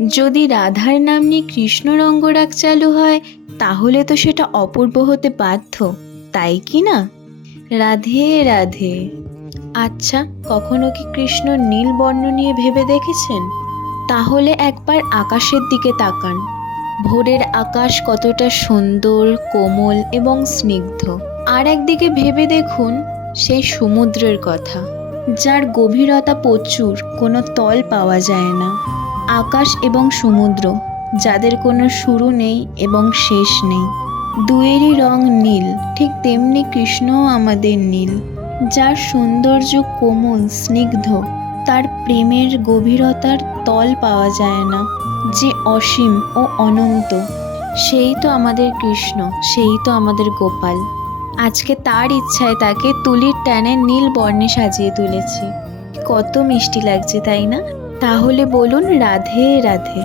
যদি রাধার নাম নিয়ে কৃষ্ণ রঙ্গরাগ চালু হয় তাহলে তো সেটা অপূর্ব হতে বাধ্য, তাই কি না? রাধে রাধে। আচ্ছা, কখনো কি কৃষ্ণ নীল বর্ণ নিয়ে ভেবে দেখেছেন? তাহলে একবার আকাশের দিকে তাকান। ভোরের আকাশ কতটা সুন্দর, কোমল এবং স্নিগ্ধ। আর একদিকে ভেবে দেখুন সেই সমুদ্রের কথা, যার গভীরতা প্রচুর, কোনো তল পাওয়া যায় না। আকাশ এবং সমুদ্র, যাদের কোনো শুরু নেই এবং শেষ নেই। দুয়েরই রং নীল, ঠিক তেমনি কৃষ্ণও আমাদের নীল, যার সৌন্দর্য কোমল স্নিগ্ধ, তার প্রেমের গভীরতার তল পাওয়া যায় না, যে অসীম ও অনন্ত। সেই তো আমাদের কৃষ্ণ, সেই তো আমাদের গোপাল। আজকে তার ইচ্ছায় তাকে তুলির টানে নীল বর্ণে সাজিয়ে তুলেছি। কত মিষ্টি লাগছে, তাই না? তাহলে বলুন রাধে রাধে।